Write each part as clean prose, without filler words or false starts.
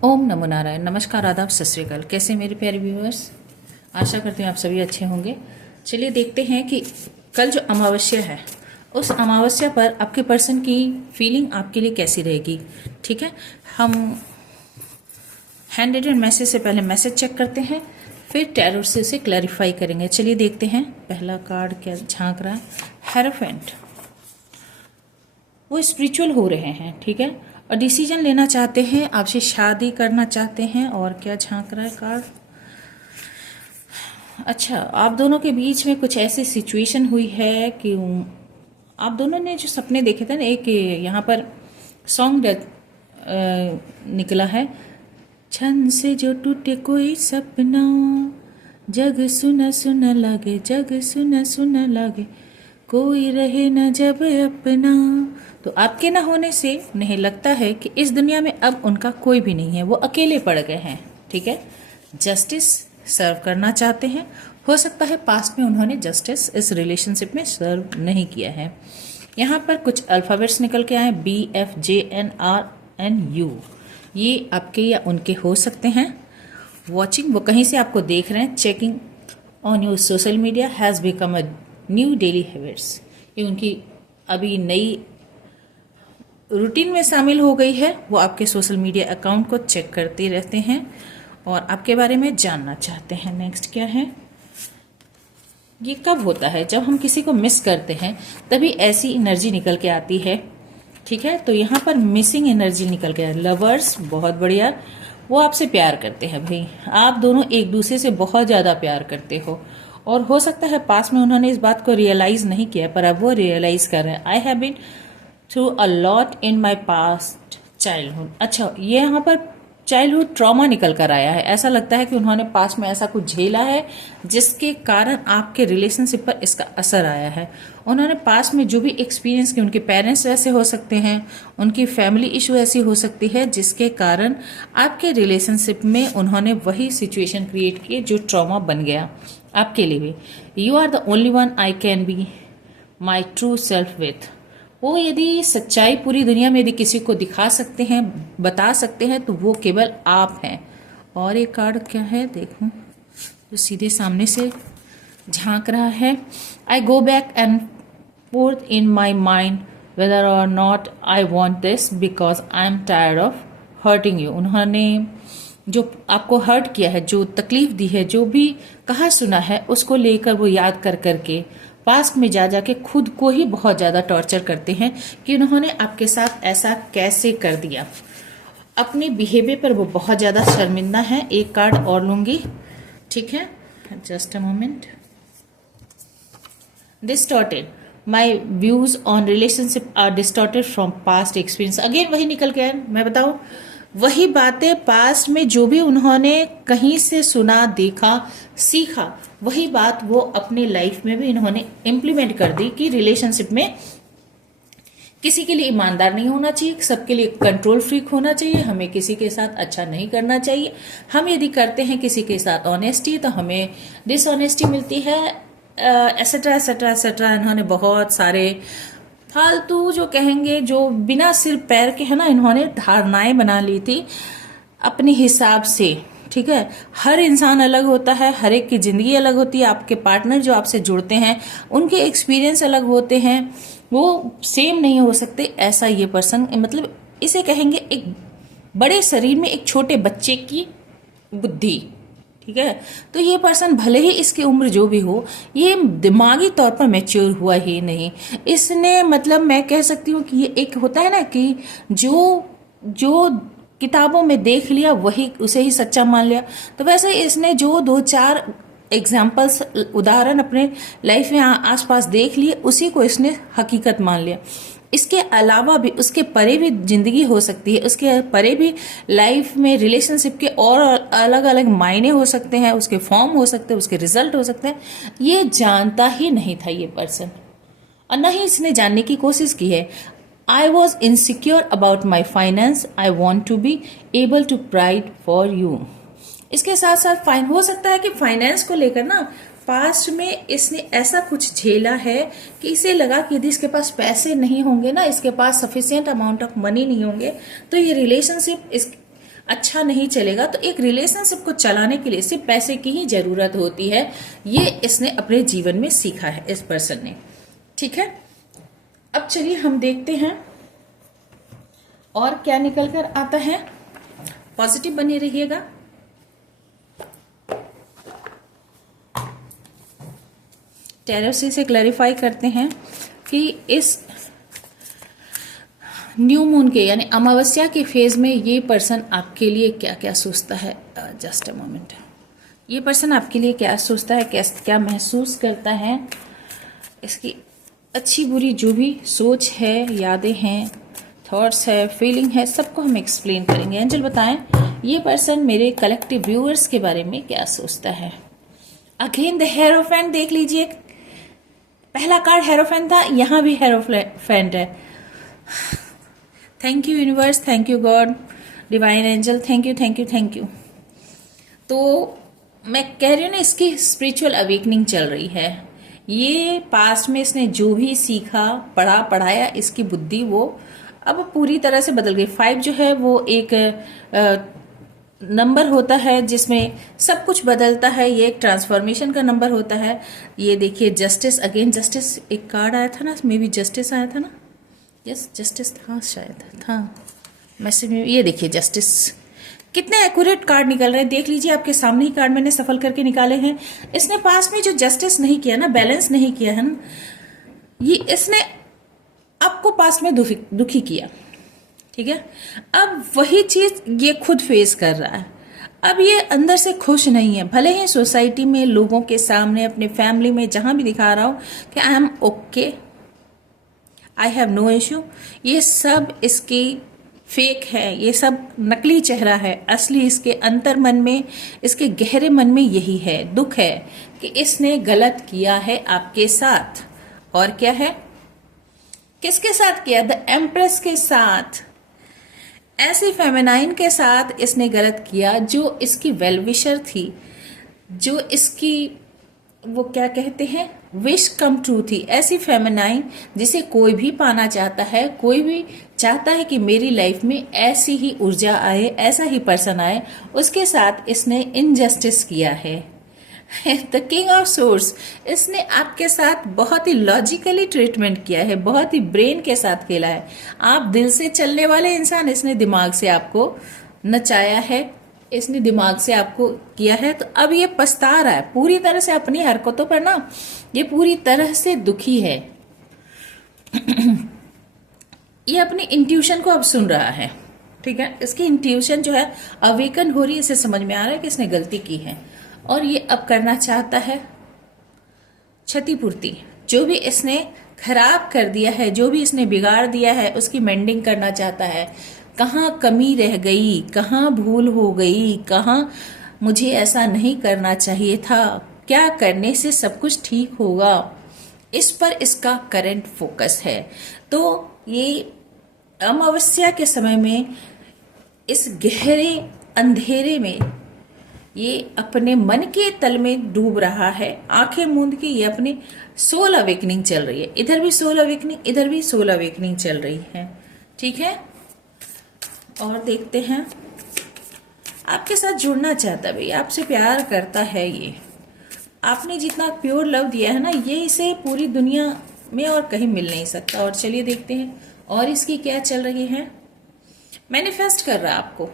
ओम नमो नारायण। नमस्कार, आदाब, सत श्री अकाल। कैसे मेरे प्यारे व्यूअर्स, आशा करती हूँ आप सभी अच्छे होंगे। चलिए देखते हैं कि कल जो अमावस्या है उस अमावस्या पर आपके पर्सन की फीलिंग आपके लिए कैसी रहेगी। ठीक है, हम हैंड रिटन मैसेज से पहले मैसेज चेक करते हैं, फिर टैरो से उसे क्लैरिफाई करेंगे। चलिए देखते हैं पहला कार्ड क्या झांक रहा है। हेरोफेंट, वो स्पिरिचुअल हो रहे हैं, ठीक है, और डिसीजन लेना चाहते हैं, आपसे शादी करना चाहते हैं। और क्या झांक रहा है कार्ड? अच्छा, आप दोनों के बीच में कुछ ऐसी सिचुएशन हुई है कि आप दोनों ने जो सपने देखे थे ना, एक यहाँ पर सॉन्ग निकला है, छन से जो टूटे कोई सपना, जग सुना सुना लगे, जग सुना सुना लगे, कोई रहे न जब अपना। तो आपके ना होने से उन्हें लगता है कि इस दुनिया में अब उनका कोई भी नहीं है, वो अकेले पड़ गए हैं। ठीक है, जस्टिस सर्व करना चाहते हैं। हो सकता है पास्ट में उन्होंने जस्टिस इस रिलेशनशिप में सर्व नहीं किया है। यहाँ पर कुछ अल्फ़ाबेट्स निकल के आए, BFJNRNU। ये आपके या उनके हो सकते हैं। वॉचिंग, वो कहीं से आपको देख रहे हैं। Checking on your social media has become a new daily habits, ये उनकी अभी नई रूटीन में शामिल हो गई है। वो आपके सोशल मीडिया अकाउंट को चेक करते रहते हैं और आपके बारे में जानना चाहते हैं। नेक्स्ट क्या है? ये कब होता है? जब हम किसी को मिस करते हैं तभी ऐसी एनर्जी निकल के आती है। ठीक है, तो यहाँ पर मिसिंग एनर्जी निकल के, लवर्स, बहुत बढ़िया, वो आपसे प्यार करते हैं भाई। आप दोनों एक दूसरे से बहुत ज़्यादा प्यार करते हो और हो सकता है पास में उन्होंने इस बात को रियलाइज नहीं किया, पर अब वो रियलाइज कर रहे हैं। I have been through a lot in my past childhood. अच्छा, ये यहाँ पर चाइल्डहुड ट्रॉमा निकल कर आया है। ऐसा लगता है कि उन्होंने पास्ट में ऐसा कुछ झेला है जिसके कारण आपके रिलेशनशिप पर इसका असर आया है। उन्होंने पास्ट में जो भी एक्सपीरियंस किए, उनके पेरेंट्स ऐसे हो सकते हैं, उनकी फैमिली इशू ऐसी हो सकती है जिसके कारण आपके रिलेशनशिप में उन्होंने वही सिचुएशन क्रिएट की जो ट्रॉमा बन गया आपके लिए भी। You are the only one I can be my true self with. वो यदि सच्चाई पूरी दुनिया में यदि किसी को दिखा सकते हैं, बता सकते हैं, तो वो केवल आप हैं। और एक कार्ड क्या है देखो, जो सीधे सामने से झांक रहा है। I go back and forth in my mind whether or not I want this because I am tired of hurting you. उन्होंने जो आपको हर्ट किया है, जो तकलीफ दी है, जो भी कहा सुना है, उसको लेकर वो याद कर करके पास्ट में जा जाके खुद को ही बहुत ज़्यादा टॉर्चर करते हैं कि उन्होंने आपके साथ ऐसा कैसे कर दिया। अपने बिहेवियर पर वो बहुत ज़्यादा शर्मिंदा हैं। एक कार्ड और लूंगी, ठीक है, just a moment. Distorted, my views on relationship are distorted from past experience. Again वही निकल के आए, मैं बताऊं, वही बातें पास्ट में जो भी उन्होंने कहीं से सुना, देखा, सीखा, वही बात वो अपने लाइफ में भी इन्होंने इम्प्लीमेंट कर दी कि रिलेशनशिप में किसी के लिए ईमानदार नहीं होना चाहिए, सबके लिए कंट्रोल फ्रीक होना चाहिए, हमें किसी के साथ अच्छा नहीं करना चाहिए। हम यदि करते हैं किसी के साथ ऑनेस्टी तो हमें डिसऑनेस्टी मिलती है, एसेट्रा एसेट्रा एसेट्रा। इन्होंने बहुत सारे फालतू, जो कहेंगे, जो बिना सिर पैर के है ना, इन्होंने धारणाएं बना ली थी अपने हिसाब से। ठीक है, हर इंसान अलग होता है, हर एक की जिंदगी अलग होती है। आपके पार्टनर जो आपसे जुड़ते हैं उनके एक्सपीरियंस अलग होते हैं, वो सेम नहीं हो सकते। ऐसा ये पर्सन, मतलब इसे कहेंगे एक बड़े शरीर में एक छोटे बच्चे की बुद्धि। ठीक है, तो ये पर्सन भले ही इसकी उम्र जो भी हो, ये दिमागी तौर पर मैच्योर हुआ ही नहीं। इसने, मतलब मैं कह सकती हूँ कि ये एक होता है ना कि जो किताबों में देख लिया वही उसे ही सच्चा मान लिया। तो वैसे इसने जो दो चार एग्जाम्पल्स, उदाहरण अपने लाइफ में आसपास देख लिए, उसी को इसने हकीकत मान लिया। इसके अलावा भी, उसके परे भी जिंदगी हो सकती है, उसके परे भी लाइफ में रिलेशनशिप के और अलग अलग मायने हो सकते हैं, उसके फॉर्म हो सकते हैं, उसके रिजल्ट हो सकते हैं। ये जानता ही नहीं था ये पर्सन, और न ही इसने जानने की कोशिश की है। I was insecure about my finance, I want to be able to provide for you. इसके साथ साथ हो सकता है कि फाइनेंस को लेकर ना पास्ट में इसने ऐसा कुछ झेला है कि इसे लगा कि यदि इसके पास पैसे नहीं होंगे ना, इसके पास सफिशिएंट अमाउंट ऑफ मनी नहीं होंगे, तो ये रिलेशनशिप इस अच्छा नहीं चलेगा। तो एक रिलेशनशिप को चलाने के लिए सिर्फ पैसे की ही जरूरत होती है, ये इसने अपने जीवन में सीखा है इस पर्सन ने। ठीक है, अब चलिए हम देखते हैं और क्या निकल कर आता है। पॉजिटिव बने रहिएगा। टैरो से क्लैरिफाई करते हैं कि इस न्यू मून के यानी अमावस्या के फेज में ये पर्सन आपके लिए क्या क्या सोचता है। जस्ट अ मोमेंट, ये पर्सन आपके लिए क्या सोचता है, क्या महसूस करता है, इसकी अच्छी बुरी जो भी सोच है, यादें हैं, थॉट्स है, फीलिंग है, सबको हम एक्सप्लेन करेंगे। एंजल बताएं ये पर्सन मेरे कलेक्टिव व्यूअर्स के बारे में क्या सोचता है। अगेन द हेरोफेंट देख लीजिए, पहला कार्ड हेरोफेंट था, यहां भी हेरोफेंट है। Thank you universe, thank you God, divine angel, thank you thank you thank you. तो मैं कह रही हूँ ना, इसकी स्पिरिचुअल अवेकनिंग चल रही है। ये पास्ट में इसने जो भी सीखा, पढ़ाया, इसकी बुद्धि वो अब पूरी तरह से बदल गई। 5 जो है वो एक नंबर होता है जिसमें सब कुछ बदलता है, ये एक ट्रांसफॉर्मेशन का नंबर होता है। ये देखिए जस्टिस, अगेन जस्टिस एक कार्ड आया था ना, मे बी जस्टिस आया था ना, यस जस्टिस था शायद, था मैसेज में। ये देखिए जस्टिस, कितने एक्यूरेट कार्ड निकल रहे हैं, देख लीजिए आपके सामने ही कार्ड मैंने सफल करके निकाले हैं। इसने पास में जो जस्टिस नहीं किया ना, बैलेंस नहीं किया है ना, ये इसने आपको पास में दुखी किया। ठीक है, अब वही चीज ये खुद फेस कर रहा है। अब ये अंदर से खुश नहीं है, भले ही सोसाइटी में, लोगों के सामने, अपने फैमिली में, जहां भी दिखा रहा हो कि I am okay, I have no issue, ये सब इसकी फेक है, ये सब नकली चेहरा है। असली इसके अंतर मन में, इसके गहरे मन में यही है, दुख है कि इसने गलत किया है आपके साथ। और क्या है, किसके साथ किया? द एम्प्रेस के साथ, ऐसी फेमिनाइन के साथ इसने गलत किया जो इसकी वेलविशर थी, जो इसकी वो क्या कहते हैं, विश कम ट्रू थी। ऐसी फेमिनाइन जिसे कोई भी पाना चाहता है, कोई भी चाहता है कि मेरी लाइफ में ऐसी ही ऊर्जा आए, ऐसा ही पर्सन आए, उसके साथ इसने इनजस्टिस किया है। द किंग ऑफ सोर्स, इसने आपके साथ बहुत ही लॉजिकली ट्रीटमेंट किया है, बहुत ही ब्रेन के साथ खेला है। आप दिल से चलने वाले इंसान, इसने दिमाग से आपको नचाया है, इसने दिमाग से आपको किया है। तो अब ये पछता रहा है पूरी तरह से अपनी हरकतों पर ना, ये पूरी तरह से दुखी है। ये अपनी इंट्यूशन को अब सुन रहा है। ठीक है, इसकी इंट्यूशन जो है अवेकन हो रही है, इसे समझ में आ रहा है कि इसने गलती की है और ये अब करना चाहता है क्षतिपूर्ति। जो भी इसने खराब कर दिया है, जो भी इसने बिगाड़ दिया है, उसकी मेंडिंग करना चाहता है। कहाँ कमी रह गई, कहाँ भूल हो गई, कहाँ मुझे ऐसा नहीं करना चाहिए था, क्या करने से सब कुछ ठीक होगा, इस पर इसका करंट फोकस है। तो ये अमावस्या के समय में इस गहरे अंधेरे में ये अपने मन के तल में डूब रहा है, आंखें मूंद के ये अपनी सोल अवेकनिंग चल रही है। इधर भी सोल अवेकनिंग, इधर भी सोल अवेकनिंग चल रही है। ठीक है, और देखते हैं आपके साथ जुड़ना चाहता है, भाई आपसे प्यार करता है। ये आपने जितना प्योर लव दिया है ना, ये इसे पूरी दुनिया में और कहीं मिल नहीं सकता। और चलिए देखते हैं और इसकी क्या चल रही है। मैनिफेस्ट कर रहा है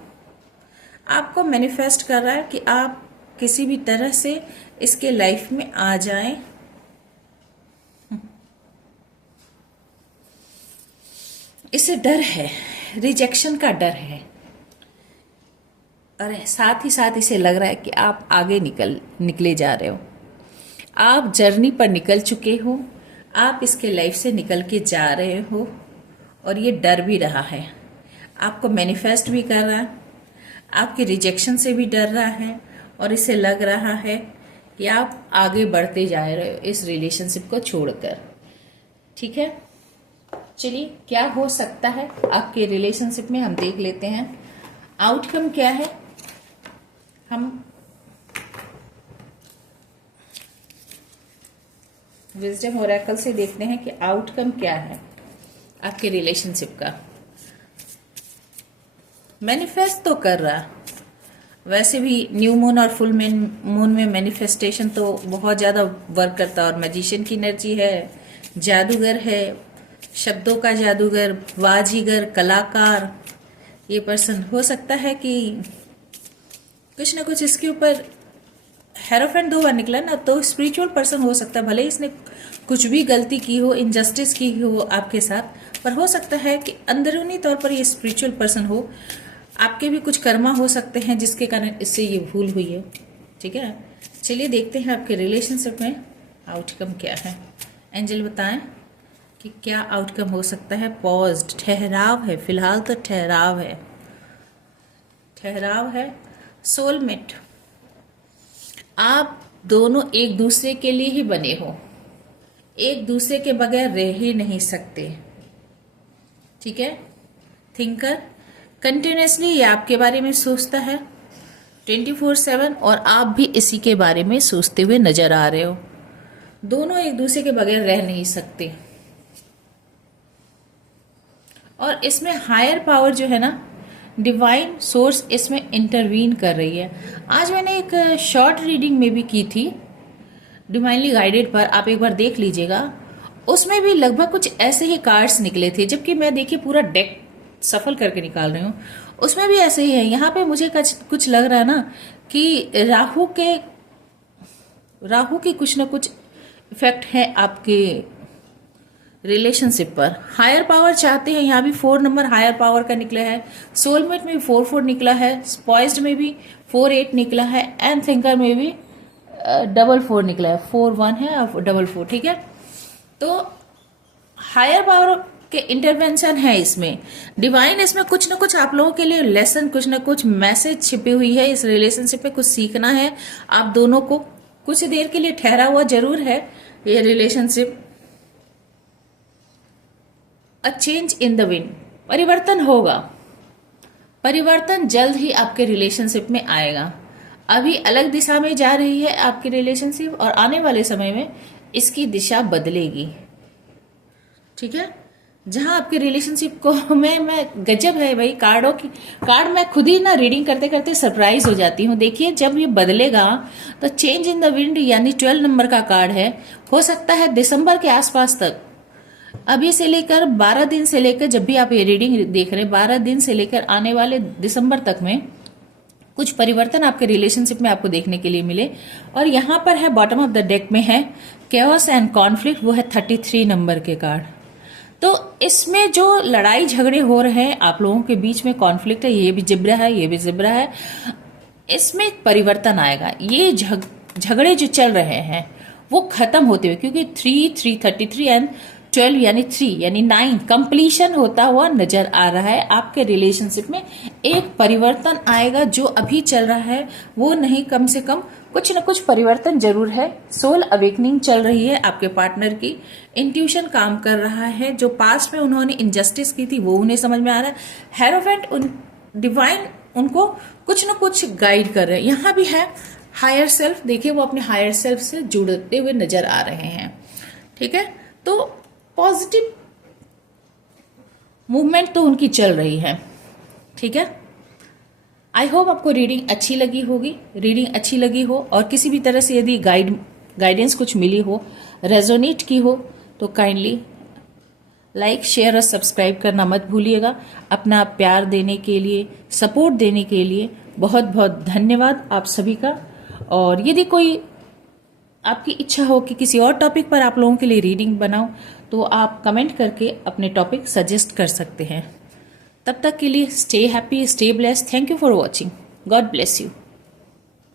आपको मैनिफेस्ट कर रहा है कि आप किसी भी तरह से इसके लाइफ में आ जाएं। इसे डर है, रिजेक्शन का डर है, और साथ ही साथ इसे लग रहा है कि आप आगे निकले जा रहे हो, आप जर्नी पर निकल चुके हो, आप इसके लाइफ से निकल के जा रहे हो। और ये डर भी रहा है, आपको मैनिफेस्ट भी कर रहा है, आपके रिजेक्शन से भी डर रहा है, और इसे लग रहा है कि आप आगे बढ़ते जा रहे हो इस रिलेशनशिप को छोड़कर। ठीक है, चलिए क्या हो सकता है आपके रिलेशनशिप में, हम देख लेते हैं आउटकम क्या है। हम विजडम ओरेकल से देखते हैं कि आउटकम क्या है आपके रिलेशनशिप का। मैनिफेस्ट तो कर रहा। वैसे भी न्यू मून और फुल मून में मैनिफेस्टेशन तो बहुत ज़्यादा वर्क करता है, और मैजिशियन की एनर्जी है, जादूगर है, शब्दों का जादूगर, बाजीगर, कलाकार। ये पर्सन हो सकता है कि कुछ ना कुछ इसके ऊपर हेरोफेंट 2 बार निकला ना, तो स्पिरिचुअल पर्सन हो सकता है। भले इसने कुछ भी गलती की हो, इनजस्टिस की हो आपके साथ, पर हो सकता है कि अंदरूनी तौर पर ये स्पिरिचुअल पर्सन हो। आपके भी कुछ कर्मा हो सकते हैं जिसके कारण इससे ये भूल हुई है। ठीक है, चलिए देखते हैं आपके रिलेशनशिप में आउटकम क्या है। एंजल बताएं कि क्या आउटकम हो सकता है। पॉज्ड, ठहराव है, फिलहाल तो ठहराव है, ठहराव है। सोलमेट, आप दोनों एक दूसरे के लिए ही बने हो, एक दूसरे के बगैर रह ही नहीं सकते। ठीक है। थिंकर, कंटिन्यूसली ये आपके बारे में सोचता है 24/7, और आप भी इसी के बारे में सोचते हुए नजर आ रहे हो। दोनों एक दूसरे के बगैर रह नहीं सकते। और इसमें हायर पावर जो है ना, डिवाइन सोर्स इसमें इंटरवीन कर रही है। आज मैंने एक शॉर्ट रीडिंग में भी की थी डिवाइनली गाइडेड पर, आप एक बार देख लीजिएगा। उसमें भी लगभग कुछ ऐसे ही कार्ड्स निकले थे, जबकि मैं देखिए पूरा डेक सफल करके निकाल रही हूँ, उसमें भी ऐसे ही है। यहाँ पे मुझे कुछ लग रहा है ना कि राहु की कुछ ना कुछ इफेक्ट है आपके रिलेशनशिप पर। हायर पावर चाहते हैं, यहाँ भी 4 नंबर हायर पावर का निकला है। सोलमेट में भी 4/4 निकला है, स्पॉइज्ड में भी 4/8 निकला है, एंड थिंकर में भी 4/4 निकला है। 4/1 है और 4/4। ठीक है, तो हायर पावर के इंटरवेंशन है इसमें। डिवाइन इसमें कुछ ना कुछ आप लोगों के लिए लेसन, कुछ ना कुछ मैसेज छिपी हुई है। इस रिलेशनशिप में कुछ सीखना है आप दोनों को। कुछ देर के लिए ठहरा हुआ जरूर है ये relationship. A change in the wind, परिवर्तन होगा, परिवर्तन जल्द ही आपके रिलेशनशिप में आएगा। अभी अलग दिशा में जा रही है आपकी रिलेशनशिप, और आने वाले समय में इसकी दिशा बदलेगी। ठीक है, जहां आपके रिलेशनशिप को मैं गजब है भाई, कार्ड मैं खुद ही ना रीडिंग करते करते सरप्राइज हो जाती हूँ। देखिए जब ये बदलेगा तो चेंज इन द विंड यानी 12 नंबर का कार्ड है। हो सकता है दिसंबर के आसपास तक, अभी से लेकर 12 दिन से लेकर, जब भी आप ये रीडिंग देख रहे हैं 12 दिन से लेकर आने वाले दिसंबर तक में कुछ परिवर्तन आपके रिलेशनशिप में आपको देखने के लिए मिले। और यहाँ पर है बॉटम ऑफ द डेक में है कैओस एंड कॉन्फ्लिक्ट, वो है 33 नंबर के कार्ड। तो इसमें जो लड़ाई झगड़े हो रहे हैं आप लोगों के बीच में, कॉन्फ्लिक्ट है, ये भी जिब्रा है, ये भी जिब्रा है, इसमें परिवर्तन आएगा। ये झगड़े जो चल रहे हैं वो खत्म होते हुए, क्योंकि 3 33 एंड 12 यानी 3 यानी 9 कंप्लीशन होता हुआ नजर आ रहा है। आपके रिलेशनशिप में एक परिवर्तन आएगा। जो अभी चल रहा है वो नहीं, कम से कम कुछ न कुछ परिवर्तन जरूर है। सोल अवेकनिंग चल रही है आपके पार्टनर की, इंट्यूशन काम कर रहा है। जो पास्ट में उन्होंने इनजस्टिस की थी वो उन्हें समझ में आ रहा है। हेरोफेंट, डिवाइन उनको कुछ न कुछ गाइड कर रहे हैं। यहाँ भी है हायर सेल्फ, देखिए वो अपने हायर सेल्फ से जुड़ते हुए नजर आ रहे हैं। ठीक है, तो पॉजिटिव मूवमेंट तो उनकी चल रही है। ठीक है, आई होप आपको रीडिंग अच्छी लगी होगी। रीडिंग अच्छी लगी हो और किसी भी तरह से यदि गाइडेंस कुछ मिली हो, रेजोनेट की हो, तो काइंडली लाइक, शेयर और सब्सक्राइब करना मत भूलिएगा। अपना प्यार देने के लिए, सपोर्ट देने के लिए बहुत बहुत धन्यवाद आप सभी का। और यदि कोई आपकी इच्छा हो कि किसी और टॉपिक पर आप लोगों के लिए रीडिंग बनाऊं, तो आप कमेंट करके अपने टॉपिक सजेस्ट कर सकते हैं। तब तक के लिए stay happy, stay blessed. Thank you for watching. God bless you.